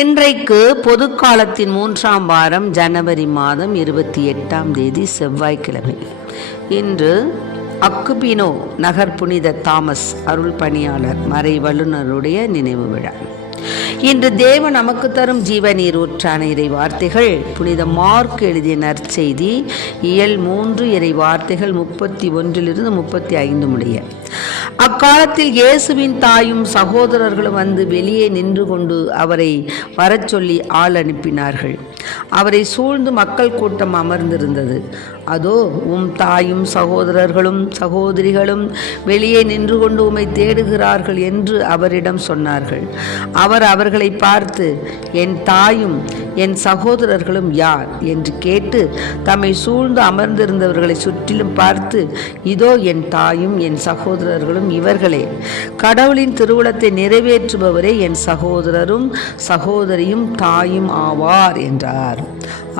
இன்றைக்கு பொதுக்காலத்தின் 3ஆம் வாரம் ஜனவரி மாதம் 28ஆம் தேதி செவ்வாய்க்கிழமை. இன்று அக்குபினோ நகர் புனித தாமஸ் அருள் பணியாளர் மறை வல்லுநருடைய நினைவு விழா. இன்று தேவன் நமக்கு தரும் ஜீவநீர் ஊற்றான இறை வார்த்தைகள் புனித மார்க் எழுதிய நற்செய்தி இயல் 3 இறை வார்த்தைகள் 31 35 முடிய. அக்காலத்தில் இயேசுவின் தாயும் சகோதரர்களும் வந்து வெளியே நின்று கொண்டு அவரை வரச் சொல்லி ஆள் அனுப்பினார்கள். அவரை சூழ்ந்து மக்கள் கூட்டம் அமர்ந்திருந்தது. அதோ உம் தாயும் சகோதரர்களும் சகோதரிகளும் வெளியே நின்று கொண்டு உம்மை தேடுகிறார்கள் என்று அவரிடம் சொன்னார்கள். அவர் அவர்களை பார்த்து, என் தாயும் என் சகோதரர்களும் யார் என்று கேட்டு தம்மை சூழ்ந்து அமர்ந்திருந்தவர்களை சுற்றிலும் பார்த்து, இதோ என் தாயும் என் சகோதரர்களும் இவர்களே, கடவுளின் திருவுளத்தை நிறைவேற்றுபவரே என் சகோதரரும் சகோதரியும் தாயும் ஆவார் என்றார்.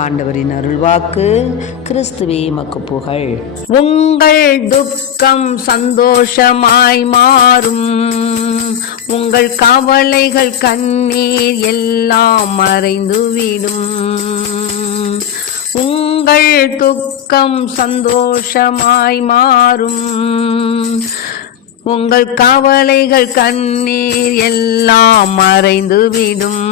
ஆண்டவரின் அருள்வாக்கு. கிறிஸ்துவே மக்கு புகழ். உங்கள் துக்கம் சந்தோஷமாய் மாறும், உங்கள் கவலைகள் கண்ணீர் எல்லாம் மறைந்துவிடும். உங்கள் துக்கம் சந்தோஷமாய் மாறும், உங்கள் கவலைகள் கண்ணீர் எல்லாம் மறைந்துவிடும்.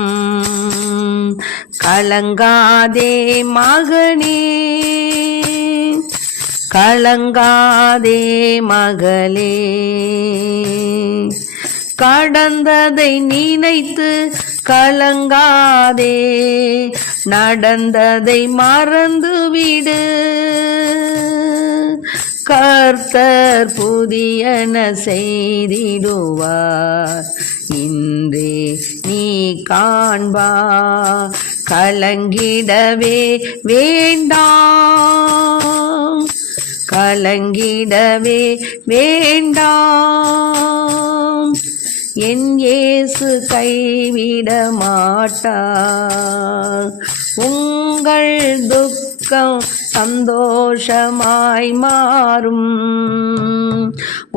கலங்காதே மகனே, கலங்காதே மகளே, கடந்ததை நினைத்து கலங்காதே, நடந்ததை மறந்துவிடு. கர்த்தர் புதியன செய்திடுவார், இன்றே நீ காண்பார். கலங்கிடவே வேண்டாம், கலங்கிடவே வேண்டாம், என் இயேசு கைவிட மாட்டார். உங்கள் துக்கம் சந்தோஷமாய் மாறும்,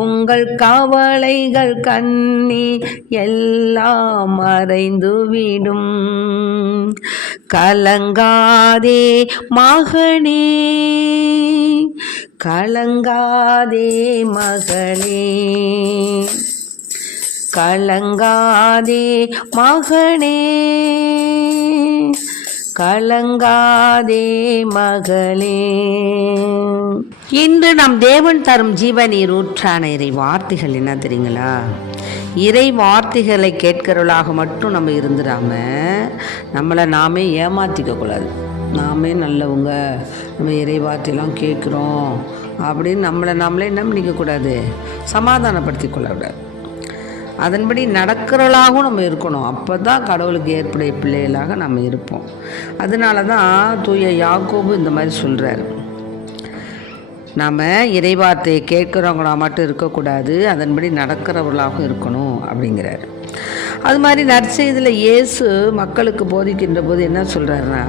உங்கள் கவலைகள் கண்ணீர் எல்லாம் மறைந்துவிடும். கலங்காதே மகனே, கலங்காதே மகளே, கலங்காதே மகனே, கலங்காதே மகளே. இன்று நம் தேவன் தரும் ஜீவநீர் ஊற்றான இறை வார்த்தைகள் என்ன தெரியுங்களா? இறை வார்த்தைகளை கேட்கிறவர்களாக மட்டும் நம்ம இருந்துடாம நம்மளை நாமே ஏமாற்றிக்க கூடாது. நாமே நல்லவங்க, நம்ம இறை வார்த்தையெல்லாம் கேட்குறோம் அப்படின்னு நம்மளை நாமளே என்ன பண்ணிக்கக்கூடாது, சமாதானப்படுத்தி கொள்ளக்கூடாது. அதன்படி நடக்கிறவளாகவும் நம்ம இருக்கணும். அப்போ தான் கடவுளுக்கு ஏற்புடைய பிள்ளைகளாக நம்ம இருப்போம். அதனால தான் தூய யாக்கோபு இந்த மாதிரி சொல்கிறார், நாம் இறைவார்த்தையை கேட்குறவங்களா மட்டும் இருக்கக்கூடாது, அதன்படி நடக்கிறவர்களாகவும் இருக்கணும் அப்படிங்கிறார். அது மாதிரி நற்செய்தியில் இயேசு மக்களுக்கு போதிக்கின்ற போது என்ன சொல்கிறாருன்னா,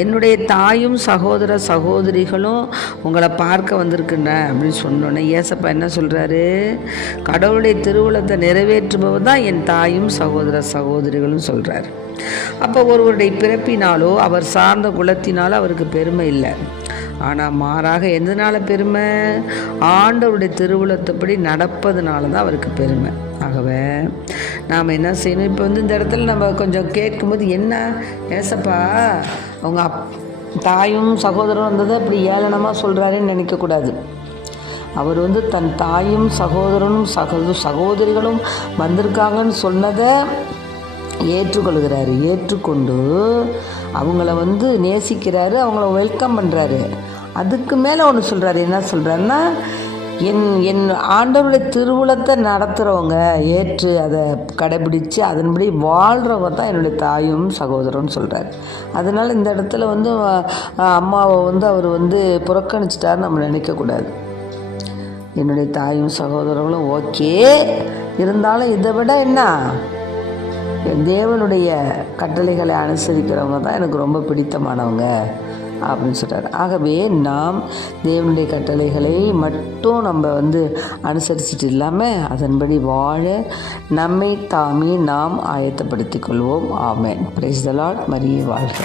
என்னுடைய தாயும் சகோதர சகோதரிகளும் உங்களை பார்க்க வந்திருக்குன்ற அப்படின்னு சொன்னோன்னே ஏசப்பா என்ன சொல்கிறாரு, கடவுளுடைய திருவுளத்தை நிறைவேற்றுபவர் தான் என் தாயும் சகோதர சகோதரிகளும் சொல்கிறார். அப்போ ஒருவருடைய பிறப்பினாலோ அவர் சார்ந்த குலத்தினாலோ அவருக்கு பெருமை இல்லை. ஆனால் மாறாக எதனால பெருமை? ஆண்டவருடைய திருவுளத்தைப்படி நடப்பதுனால தான் அவருக்கு பெருமை. ஆகவே நாம் என்ன செய்யணும்? இப்போ இந்த இடத்துல நம்ம கொஞ்சம் கேட்கும்போது, என்ன ஏசப்பா அவங்க தாயும் சகோதரரும் வந்தது அப்படி ஏளனமாக சொல்கிறாருன்னு நினைக்கக்கூடாது. அவர் தன் தாயும் சகோதரனும் சகோதரிகளும் வந்திருக்காங்கன்னு சொன்னதை ஏற்றுக்கொள்கிறாரு. ஏற்றுக்கொண்டு அவங்கள நேசிக்கிறாரு, அவங்கள வெல்கம் பண்ணுறாரு. அதுக்கு மேலே ஒன்று சொல்கிறாரு. என்ன சொல்கிறாருன்னா, என் ஆண்டவருடைய திருவுளத்தை நடத்துகிறவங்க, ஏற்று அதை கடைபிடித்து அதன்படி வாழ்கிறவங்க தான் என்னுடைய தாயும் சகோதரன்னு சொல்கிறார். அதனால் இந்த இடத்துல அம்மாவை அவர் புறக்கணிச்சிட்டாருன்னு நம்ம நினைக்கக்கூடாது. என்னுடைய தாயும் சகோதரர்களும் ஓகே, இருந்தாலும் இதை விட என்ன, தேவனுடைய கட்டளைகளை அனுசரிக்கிறவங்க தான் எனக்கு ரொம்ப பிடித்தமானவங்க அப்படின்னு சொல்கிறார். ஆகவே நாம் தேவனுடைய கட்டளைகளை மட்டும் நம்ம அனுசரிச்சுட்டு இல்லாமல் அதன்படி வாழ நம்மை தாமே நாம் ஆயத்தப்படுத்திக் கொள்வோம். ஆமென். Praise the lord. மரியே வாழ்க.